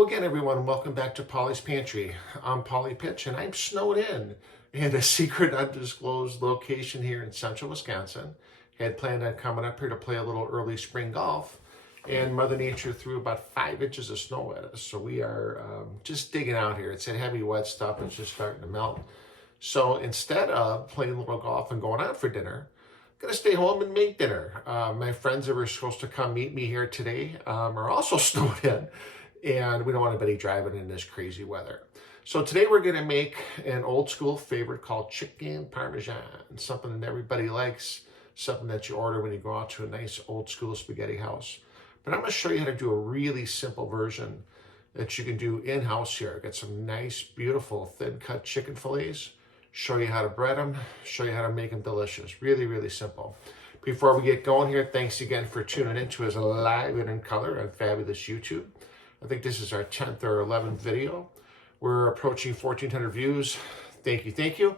Hello again, everyone. Welcome back to Polly's Pantry. I'm Polly Pitch, and I'm snowed in a secret undisclosed location here in central Wisconsin. Had planned on coming up here to play a little early spring golf, and Mother Nature threw about 5 inches of snow at us. So we are just digging out here. It's that heavy, wet stuff. It's just starting to melt. So instead of playing a little golf and going out for dinner, I'm gonna stay home and make dinner. My friends that were supposed to come meet me here today are also snowed in, and we don't want anybody driving in this crazy weather. So today we're gonna make an old school favorite called Chicken Parmesan, something that everybody likes, something that you order when you go out to a nice old school spaghetti house. But I'm gonna show you how to do a really simple version that you can do in-house here. Get some nice, beautiful, thin cut chicken fillets, show you how to bread them, show you how to make them delicious. Really, really simple. Before we get going here, thanks again for tuning in to us live and in color on fabulous YouTube. I think this is our 10th or 11th video. We're approaching 1,400 views. Thank you, thank you.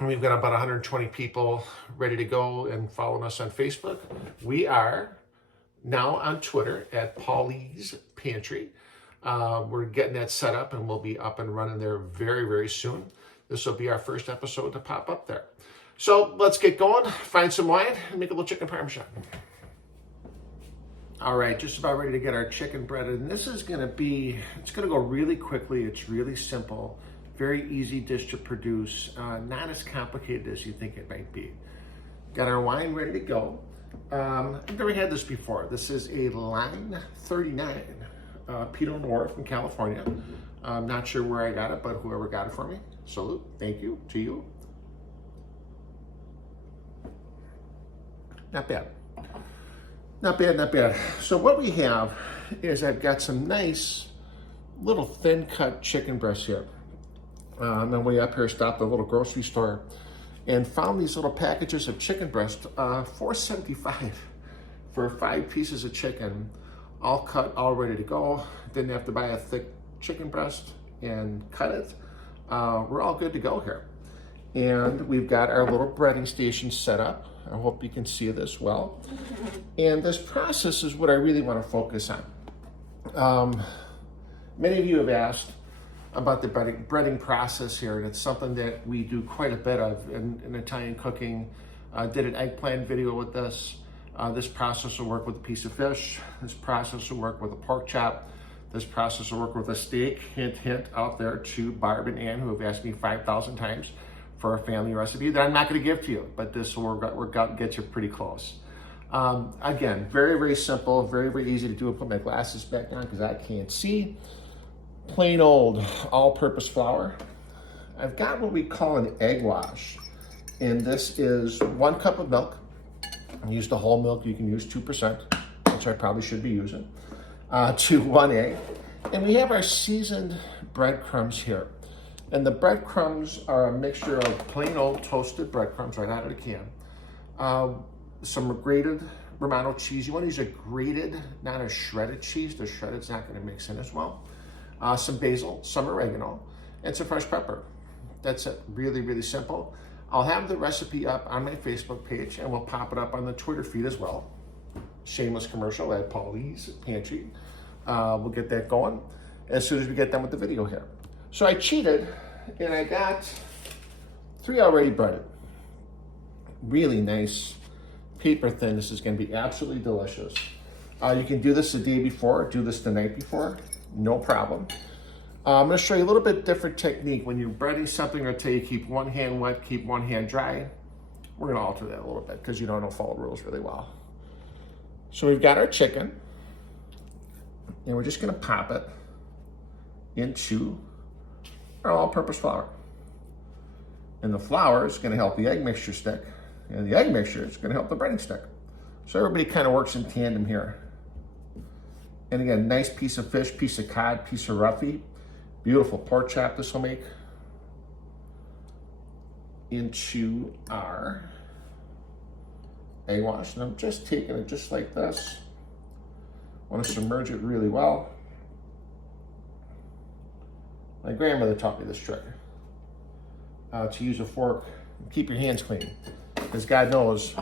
We've got about 120 people ready to go and following us on Facebook. We are now on Twitter at Polly's Pantry. We're getting that set up and we'll be up and running there very, very soon. This will be our first episode to pop up there. So let's get going, find some wine, and make a little chicken parmesan. All right, just about ready to get our chicken breaded. And this is gonna go really quickly. It's really simple, very easy dish to produce, not as complicated as you think it might be. Got our wine ready to go. I've never had this before. This is a Line 39 Pinot Noir from California. I'm not sure where I got it, but whoever got it for me, salute, thank you to you. Not bad. Not bad, not bad. So what we have is I've got some nice little thin cut chicken breasts here. On the way up here, stopped at a little grocery store and found these little packages of chicken breast, $4.75 for 5 pieces of chicken, all cut, all ready to go. Didn't have to buy a thick chicken breast and cut it. We're all good to go here. And we've got our little breading station set up. I hope you can see this well. And this process is what I really want to focus on. Many of you have asked about the breading process here, and it's something that we do quite a bit of in Italian cooking. Did an eggplant video with this. This process will work with a piece of fish. This process will work with a pork chop. This process will work with a steak. Hint, hint out there to Barb and Ann, who have asked me 5,000 times for a family recipe that I'm not going to give to you, but this will work out and get you pretty close. Again, very, very simple, very, very easy to do. I'll put my glasses back on because I can't see. Plain old all-purpose flour. I've got what we call an egg wash, and this is 1 cup of milk. I use the whole milk. You can use 2%, which I probably should be using, to 1 egg. And we have our seasoned breadcrumbs here. And the breadcrumbs are a mixture of plain old toasted breadcrumbs right out of the can. Some grated Romano cheese. You want to use a grated, not a shredded cheese. The shredded's not going to mix in as well. Some basil, some oregano, and some fresh pepper. That's it. Really, really simple. I'll have the recipe up on my Facebook page, and we'll pop it up on the Twitter feed as well. Shameless commercial at Polly's Pantry. We'll get that going as soon as we get done with the video here. So I cheated, and I got 3 already breaded. Really nice, paper thin. This is going to be absolutely delicious. You can do this the day before, do this the night before, no problem. I'm going to show you a little bit different technique. When you're breading something, I'll tell you keep one hand wet, keep one hand dry. We're going to alter that a little bit because you don't follow rules really well. So we've got our chicken, and we're just going to pop it into our all-purpose flour. And the flour is going to help the egg mixture stick, and the egg mixture is going to help the breading stick. So everybody kind of works in tandem here. And again, nice piece of fish, piece of cod, piece of roughy. Beautiful pork chop this will make into our egg wash. And I'm just taking it just like this. I want to submerge it really well. My grandmother taught me this trick, to use a fork and keep your hands clean. Because God knows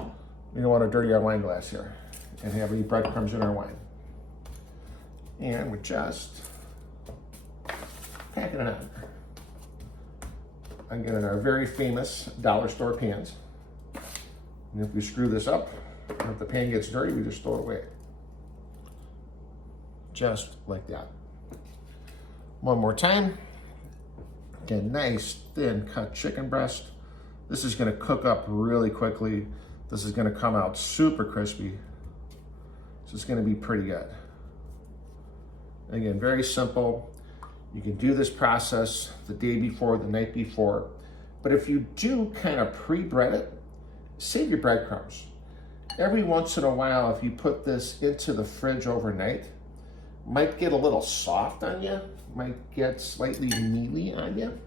we don't want to dirty our wine glass here and have any breadcrumbs in our wine. And we're just packing it on. Again, in our very famous dollar store pans. And if we screw this up, if the pan gets dirty, we just throw it away. Just like that. One more time. Again, nice thin cut chicken breast. This is gonna cook up really quickly. This is gonna come out super crispy. So it's gonna be pretty good. Again, very simple. You can do this process the day before, the night before. But if you do kind of pre-bread it, save your breadcrumbs. Every once in a while, if you put this into the fridge overnight, might get a little soft on you, might get slightly mealy on you.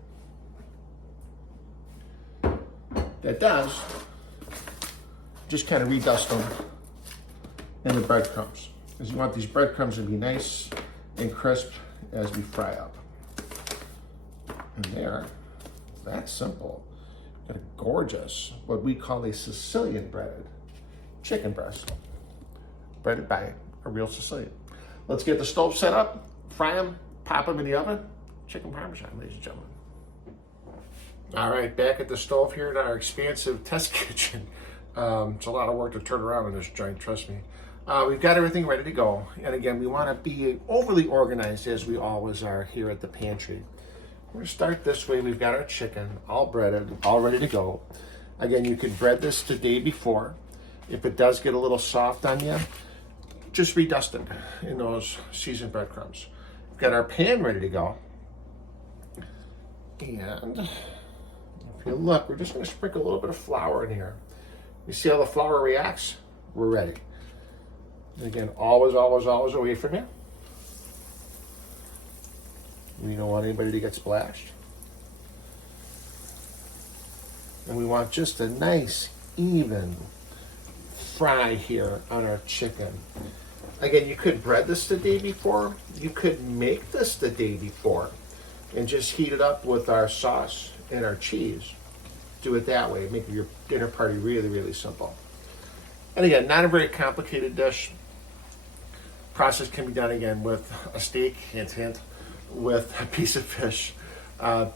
That does, just kind of redust them in the breadcrumbs. Because you want these breadcrumbs to be nice and crisp as we fry up. And there, that's simple. Got a gorgeous, what we call a Sicilian breaded chicken breast, breaded by a real Sicilian. Let's get the stove set up, fry them, pop them in the oven. Chicken Parmesan, ladies and gentlemen. All right, back at the stove here in our expansive test kitchen. It's a lot of work to turn around in this joint, trust me. We've got everything ready to go. And again, we want to be overly organized as we always are here at the pantry. We're going to start this way. We've got our chicken all breaded, all ready to go. Again, you could bread this the day before. If it does get a little soft on you, just redust it in those seasoned breadcrumbs. We've got our pan ready to go. And if you look, we're just going to sprinkle a little bit of flour in here. You see how the flour reacts? We're ready. And again, always, always, always away from you. We don't want anybody to get splashed. And we want just a nice, even fry here on our chicken. Again, you could bread this the day before. You could make this the day before and just heat it up with our sauce and our cheese. Do it that way. Make your dinner party really, really simple. And again, not a very complicated dish. Process can be done again with a steak, hint, hint, with a piece of fish.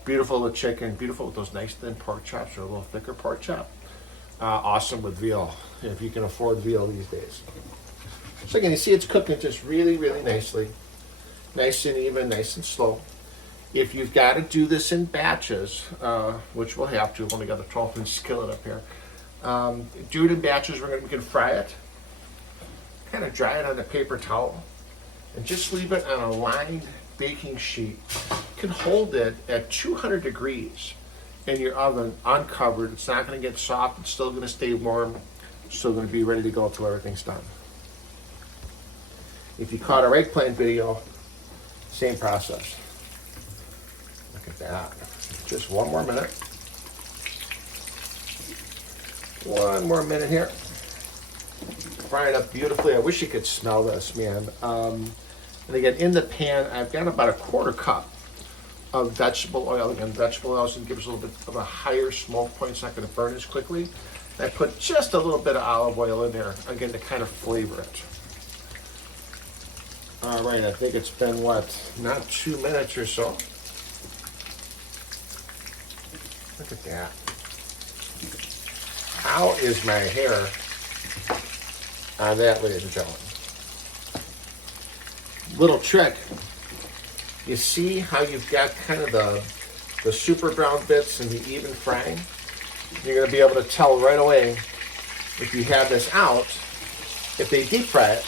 Beautiful with chicken, beautiful with those nice thin pork chops or a little thicker pork chop. Awesome with veal, if you can afford veal these days. So again, you see it's cooking just really, really nicely. Nice and even, nice and slow. If you've got to do this in batches, which we'll have to, we've only got a 12-inch skillet up here. Do it in batches. We can fry it, kind of dry it on a paper towel, and just leave it on a lined baking sheet. You can hold it at 200 degrees in your oven, uncovered. It's not going to get soft. It's still going to stay warm. Still going to be ready to go until everything's done. If you caught our eggplant video, same process. Look at that. Just one more minute. One more minute here. Frying up beautifully. I wish you could smell this, man. And again, in the pan, I've got about a quarter cup of vegetable oil. Again, vegetable oil is going to give us a little bit of a higher smoke point. It's not going to burn as quickly. And I put just a little bit of olive oil in there, again, to kind of flavor it. All right, I think it's been, what, not 2 minutes or so. Look at that. How is my hair on that, ladies and gentlemen? Little trick. You see how you've got kind of the super brown bits and the even frying? You're going to be able to tell right away if you have this out. If they deep fry it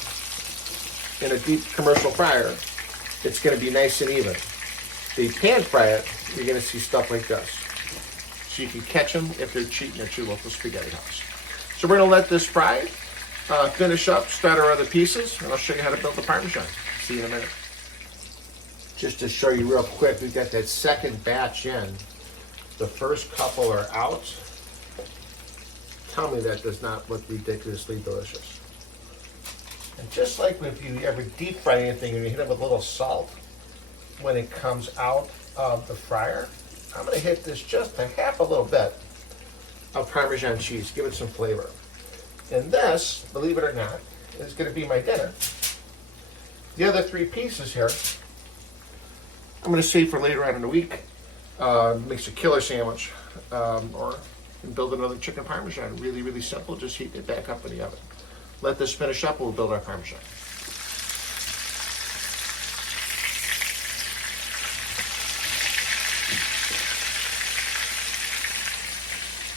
in a deep commercial fryer, it's going to be nice and even. If they pan fry it, you're going to see stuff like this. So you can catch them if they're cheating at your local spaghetti house. So we're going to let this fry, finish up, start our other pieces, and I'll show you how to build the Parmesan. See you in a minute. Just to show you real quick, we've got that second batch in. The first couple are out. Tell me that does not look ridiculously delicious. And just like if you ever deep fry anything and you hit it with a little salt when it comes out of the fryer, I'm going to hit this just a half a little bit of Parmesan cheese, give it some flavor. And this, believe it or not, is going to be my dinner The other 3 pieces here, I'm going to save for later on in the week. Makes a killer sandwich, or build another chicken parmesan. Really, really simple. Just heat it back up in the oven. Let this finish up. We'll build our parmesan.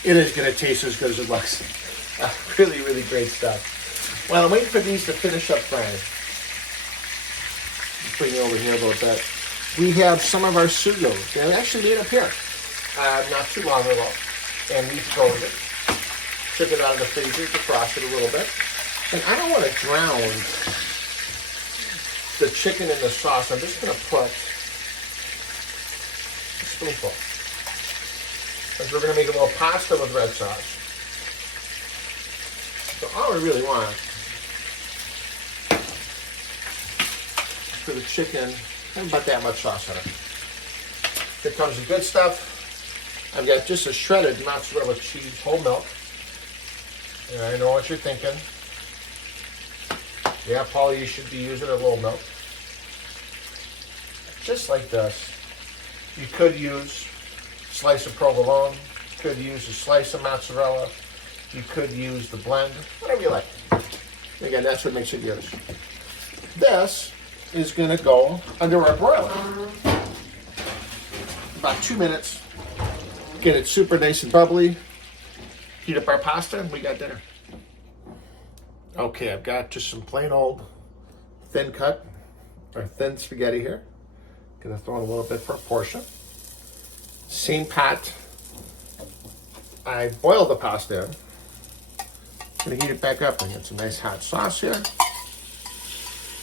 It is going to taste as good as it looks. Really, really great stuff. While I'm waiting for these to finish up frying, bring it over here a little bit. We have some of our sugos. They're actually made up here not too long ago. And we froze it. Took it out of the freezer, defrosted it a little bit. And I don't want to drown the chicken in the sauce. I'm just going to put a spoonful. Because we're going to make a little pasta with red sauce. So all we really want for the chicken, have about that much sauce in it. Here comes the good stuff. I've got just a shredded mozzarella cheese, whole milk. And I know what you're thinking. Yeah, Paul, you should be using a little milk. Just like this. You could use a slice of provolone. You could use a slice of mozzarella. You could use the blend, whatever you like. Again, that's what makes it yours. This is going to go under our broiler. About 2 minutes. Get it super nice and bubbly. Heat up our pasta and we got dinner. Okay, I've got just some plain old thin cut or thin spaghetti here. Gonna throw in a little bit for a portion. Same pot I boiled the pasta in. Gonna heat it back up and get some nice hot sauce here.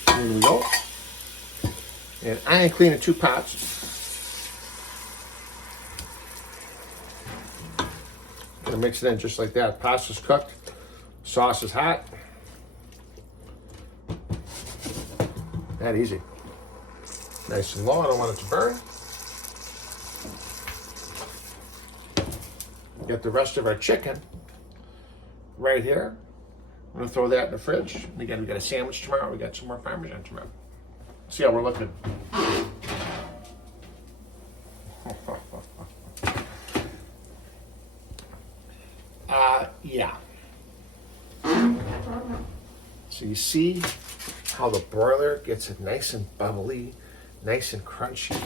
Here we go. And I ain't cleaning 2 pots. Gonna mix it in just like that. Pasta's cooked, sauce is hot. That easy. Nice and low, I don't want it to burn. Get the rest of our chicken right here. I'm gonna throw that in the fridge. Again, we got a sandwich tomorrow. We got some more Parmesan tomorrow. See how we're looking. Yeah. So you see how the broiler gets it nice and bubbly, nice and crunchy.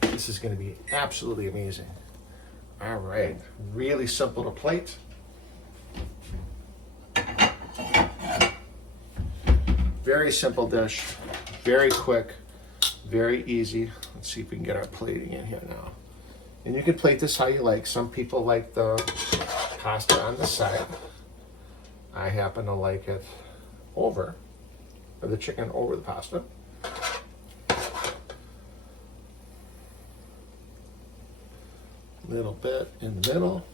This is going to be absolutely amazing. All right, really simple to plate. Very simple dish, very quick, very easy. Let's see if we can get our plating in here now. And you can plate this how you like. Some people like the pasta on the side. I happen to like it over, or the chicken over the pasta. Little bit in the middle.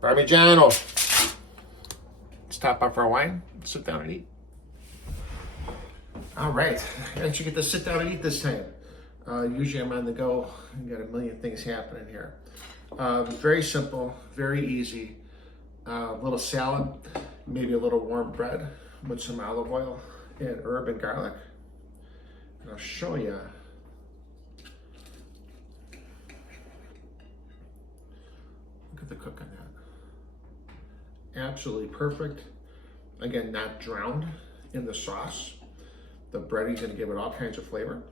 Parmigiano. Let's top up our wine. Sit down and eat. All right, I actually get to sit down and eat this time. Usually I'm on the go. I've got a million things happening here. Very simple, very easy. A little salad, maybe a little warm bread with some olive oil and herb and garlic. And I'll show you. Look at the cook on that. Absolutely perfect. Again, not drowned in the sauce. The breading's gonna give it all kinds of flavor.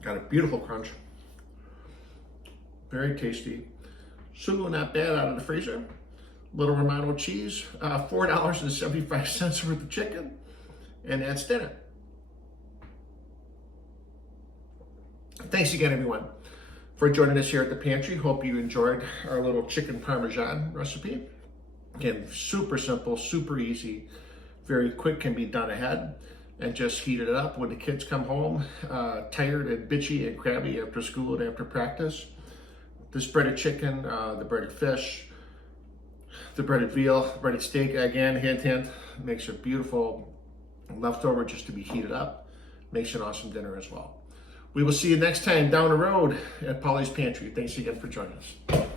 Got a beautiful crunch. Very tasty. Sugo not bad out of the freezer. Little Romano cheese, $4.75 worth of chicken, and that's dinner. Thanks again, everyone, for joining us here at the pantry. Hope you enjoyed our little chicken Parmesan recipe. Again, super simple, super easy, very quick, can be done ahead, and just heat it up when the kids come home, tired and bitchy and crabby after school and after practice. This breaded chicken, the breaded fish, the breaded veal, breaded steak, again, hint, hint, makes a beautiful left over just to be heated up. Makes an awesome dinner as well. We will see you next time down the road at Polly's Pantry. Thanks again for joining us.